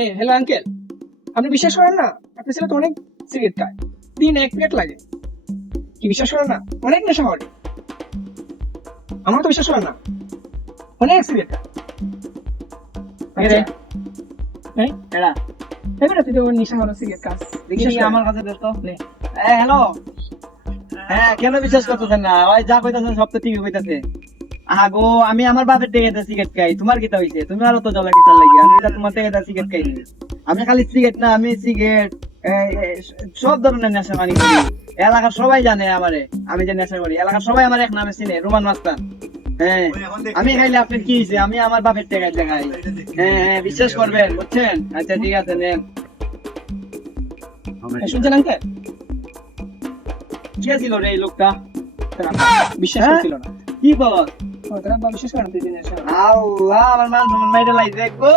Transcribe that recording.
এই hello uncle, আপনি বিশ্বাস করেন না? আপনার ছেলে তো অনেক সিগারেট খায়, দিন 1 প্যাকেট লাগে। কি বিশ্বাস করেন না? অনেক নেশা করে। আমার তো বিশ্বাস করেন না, অনেক সিগারেট খায়। কে রে? এই এরা এবারে তুই তো নেশা করা সিগারেট খাস, দেখি বিশ্বাস করেন আমার না? কাছে দোস্ত নে। হ্যালো। হ্যাঁ, কেন বিশ্বাস করতেছেন না? ওই যা কইতাছেন সব তো ঠিকই কইতাছে। আগো আমি আমার বাপের থেকে সিগারেট খাই, তোমার কিতা হইছে? তুমি আরো তো জ্বালা কিতা লাগি, আমি তো তোমার থেকে সিগারেট খাই নি। আমি খালি সিগারেট না, আমি সিগারেট সব ধরনের নেশা পানি করি। এলাকার সবাই জানে আমারে, আমি যে নেশা করি এলাকার সবাই আমার এক নামে চিনে, রোমান মাস্তান। হ্যাঁ, আমি খাইলে আপনার কি হয়েছে? আমি আমার বাপের থেকে খাই। হ্যাঁ হ্যাঁ, বিশ্বাস করবেন, বুঝছেন? আচ্ছা ঠিক আছে, নেন। শুনছেন আঙ্কেল? কে ছিল রে এই লোকটা? বিশ্বাস হ্যাঁ? করছিল না। কি বল? ও, তারা বিশ্বাস করেন তুই যে নেশা করে? আল্লাহ, আমার মান সম্মান মাইরে লাইছে গো।